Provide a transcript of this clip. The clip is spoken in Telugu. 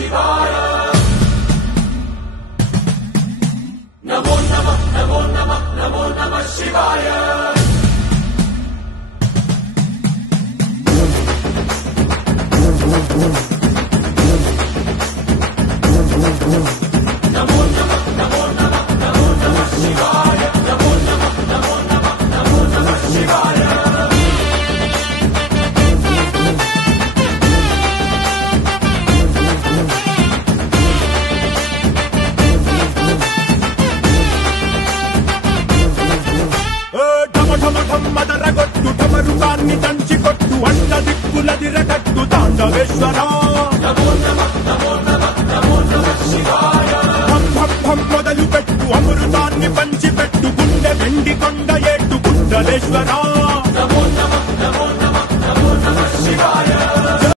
శివాయ నమో నమః నమో నమః నమో నమః శివాయ నమో నమః నమో నమః నమో నమః శివాయ నమో నమః నమో నమః నమో నమః శివాయ మదరగొట్టు టమరుకాన్ని దంచి కొట్టు అండ దిక్కులదిరగట్టు తాండవేశ్వర నమో నమః నమో నమః నమో నమః శివాయ భం భం భం మొదలు పెట్టు అమృతాన్ని పంచి పెట్టు గుండె వెండి కొండ ఏట్టు గుండలేశ్వర